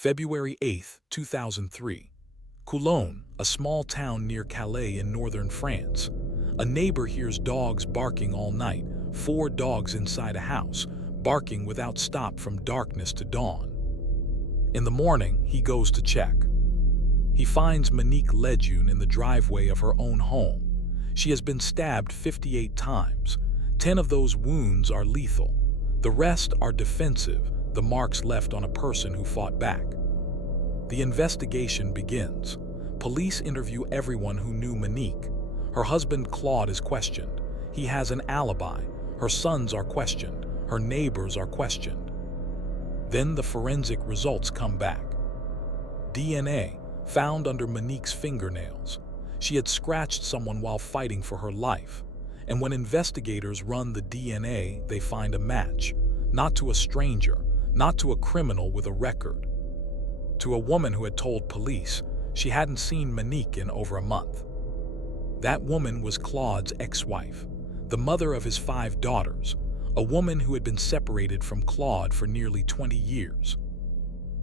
February 8, 2003. Coulogne, a small town near Calais in northern France. A neighbor hears dogs barking all night, 4 dogs inside a house, barking without stop from darkness to dawn. In the morning, he goes to check. He finds Monique Lejeune in the driveway of her own home. She has been stabbed 58 times. 10 of those wounds are lethal. The rest are defensive, the marks left on a person who fought back. The investigation begins. Police interview everyone who knew Monique. Her husband Claude is questioned. He has an alibi. Her sons are questioned. Her neighbors are questioned. Then the forensic results come back. DNA found under Monique's fingernails. She had scratched someone while fighting for her life. And when investigators run the DNA, they find a match. Not to a stranger, not to a criminal with a record. To a woman who had told police she hadn't seen Monique in over a month. That woman was Claude's ex-wife, the mother of his 5 daughters, a woman who had been separated from Claude for nearly 20 years.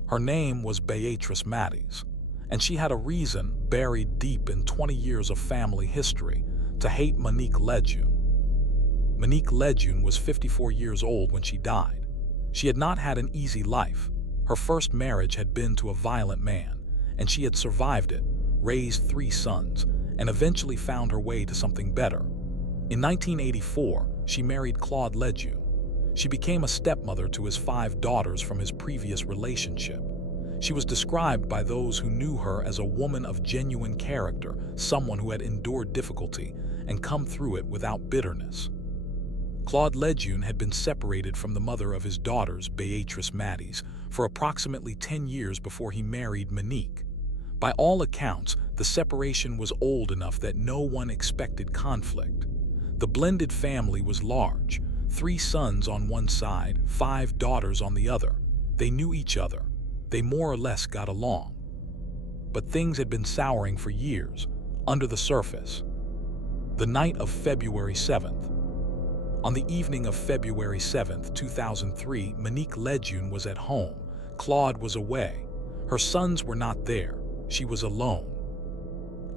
Her name was Béatrice Matis, and she had a reason, buried deep in 20 years of family history, to hate Monique Lejeune. Monique Lejeune was 54 years old when she died. She had not had an easy life. Her first marriage had been to a violent man, and she had survived it, raised 3 sons, and eventually found her way to something better. In 1984, she married Claude Lejeune. She became a stepmother to his 5 daughters from his previous relationship. She was described by those who knew her as a woman of genuine character, someone who had endured difficulty and come through it without bitterness. Claude Lejeune had been separated from the mother of his daughters, Béatrice Matis, for approximately 10 years before he married Monique. By all accounts, the separation was old enough that no one expected conflict. The blended family was large, 3 sons on one side, 5 daughters on the other. They knew each other. They more or less got along. But things had been souring for years, under the surface. The night of February 7th. On the evening of February 7th, 2003, Monique Lejeune was at home. Claude was away. Her sons were not there. She was alone.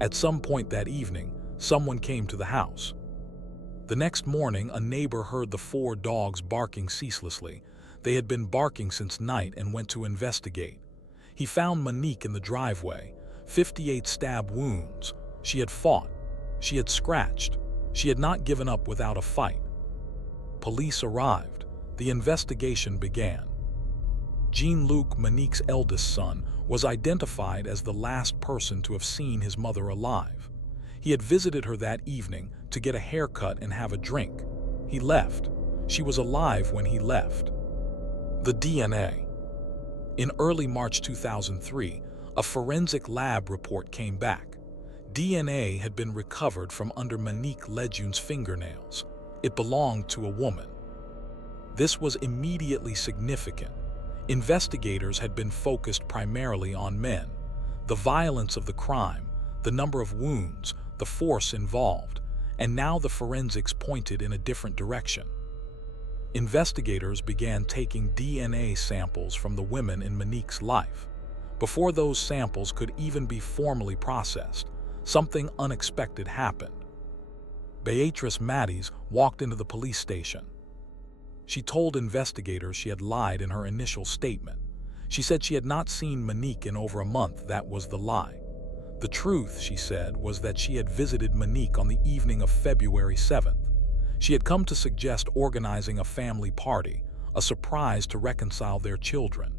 At some point that evening, someone came to the house. The next morning, a neighbor heard the 4 dogs barking ceaselessly. They had been barking since night and went to investigate. He found Monique in the driveway, 58 stab wounds. She had fought. She had scratched. She had not given up without a fight. Police arrived. The investigation began. Jean-Luc, Monique's eldest son, was identified as the last person to have seen his mother alive. He had visited her that evening to get a haircut and have a drink. He left. She was alive when he left. The DNA. In early March 2003, a forensic lab report came back. DNA had been recovered from under Monique Lejeune's fingernails. It belonged to a woman. This was immediately significant. Investigators had been focused primarily on men. The violence of the crime, the number of wounds, the force involved, and now the forensics pointed in a different direction. Investigators began taking DNA samples from the women in Monique's life. Before those samples could even be formally processed, something unexpected happened. Béatrice Matis walked into the police station. She told investigators she had lied in her initial statement. She said she had not seen Monique in over a month. That was the lie. The truth, she said, was that she had visited Monique on the evening of February 7th. She had come to suggest organizing a family party, a surprise to reconcile their children.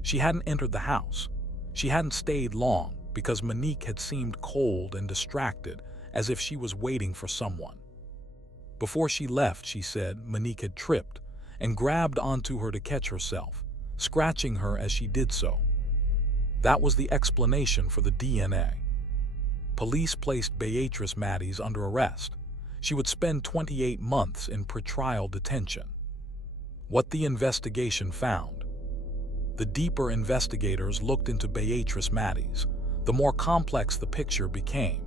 She hadn't entered the house. She hadn't stayed long because Monique had seemed cold and distracted, as if she was waiting for someone. Before she left, she said, Monique had tripped and grabbed onto her to catch herself, scratching her as she did so. That was the explanation for the DNA. Police placed Béatrice Matis under arrest. She would spend 28 months in pretrial detention. What the investigation found. The deeper investigators looked into Béatrice Matis, the more complex the picture became.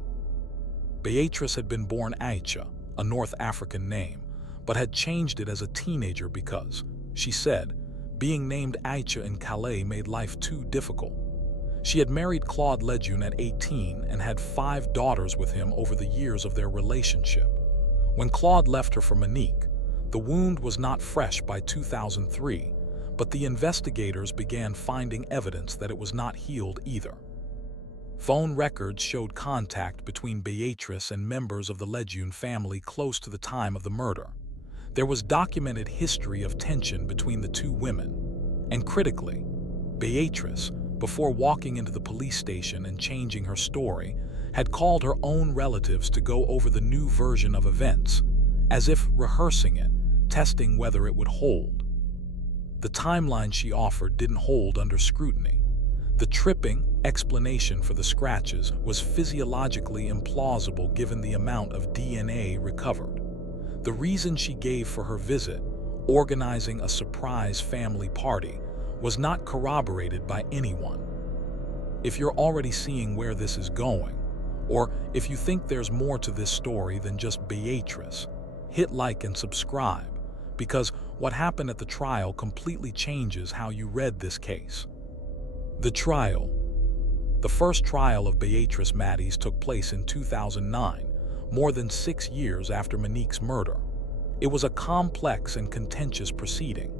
Béatrice had been born Aisha, a North African name, but had changed it as a teenager because, she said, Being named Aïcha in Calais made life too difficult. She had married Claude Lejeune at 18 and had 5 daughters with him over the years of their relationship. When Claude left her for Monique, the wound was not fresh by 2003, but the investigators began finding evidence that it was not healed either. Phone records showed contact between Béatrice and members of the Lejeune family close to the time of the murder. There was documented history of tension between the two women. And critically, Béatrice, before walking into the police station and changing her story, had called her own relatives to go over the new version of events, as if rehearsing it, testing whether it would hold. The timeline she offered didn't hold under scrutiny. The tripping explanation for the scratches was physiologically implausible given the amount of DNA recovered. The reason she gave for her visit, organizing a surprise family party, was not corroborated by anyone. If you're already seeing where this is going, or if you think there's more to this story than just Béatrice, hit like and subscribe, because what happened at the trial completely changes how you read this case. The trial. The first trial of Béatrice Matis took place in 2009, more than 6 years after Monique's murder. It was a complex and contentious proceeding.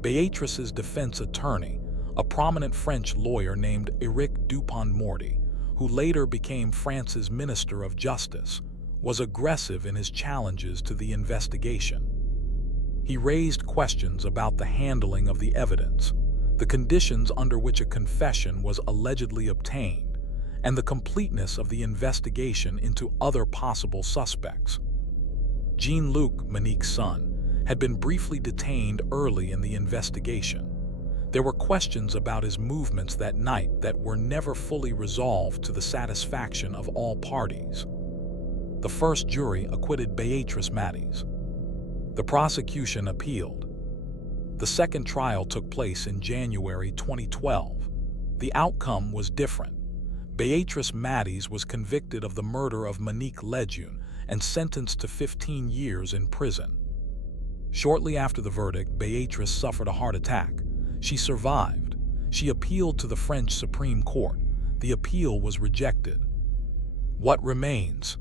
Béatrice's defense attorney, a prominent French lawyer named Éric Dupond-Moretti, who later became France's Minister of Justice, was aggressive in his challenges to the investigation. He raised questions about the handling of the evidence, the conditions under which a confession was allegedly obtained, and the completeness of the investigation into other possible suspects. Jean-Luc, Monique's son, had been briefly detained early in the investigation. There were questions about his movements that night that were never fully resolved to the satisfaction of all parties. The first jury acquitted Béatrice Matis. The prosecution appealed. The second trial took place in January 2012. The outcome was different. Béatrice Matis was convicted of the murder of Monique Lejeune and sentenced to 15 years in prison. Shortly after the verdict, Béatrice suffered a heart attack. She survived. She appealed to the French Supreme Court. The appeal was rejected. What remains?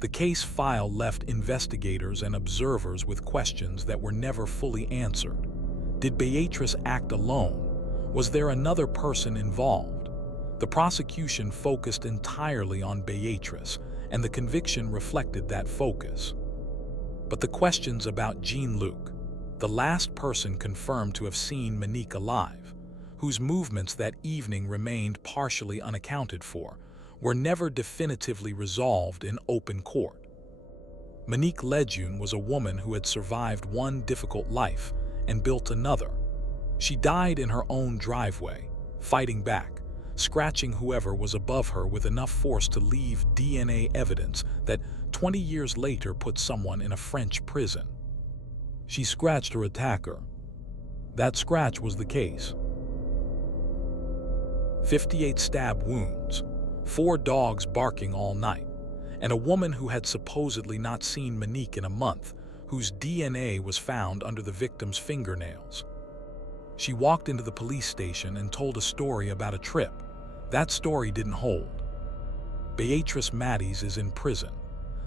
The case file left investigators and observers with questions that were never fully answered. Did Béatrice act alone? Was there another person involved? The prosecution focused entirely on Béatrice, and the conviction reflected that focus. But the questions about Jean-Luc, the last person confirmed to have seen Monique alive, whose movements that evening remained partially unaccounted for, were never definitively resolved in open court. Monique Lejeune was a woman who had survived one difficult life and built another. She died in her own driveway, fighting back, scratching whoever was above her with enough force to leave DNA evidence that 20 years later put someone in a French prison. She scratched her attacker. That scratch was the case. 58 stab wounds, 4 dogs barking all night, and a woman who had supposedly not seen Monique in a month, whose DNA was found under the victim's fingernails. She walked into the police station and told a story about a trip. That story didn't hold. Béatrice Matis is in prison.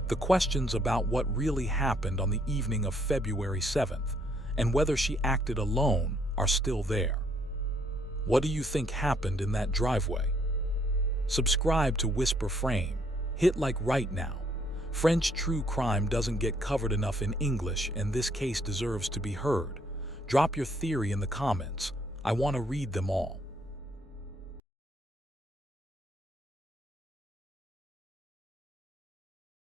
The questions about what really happened on the evening of February 7th and whether she acted alone are still there. What do you think happened in that driveway? Subscribe to WhisprFrame. Hit like right now. French true crime doesn't get covered enough in English, and this case deserves to be heard. Drop your theory in the comments. I want to read them all.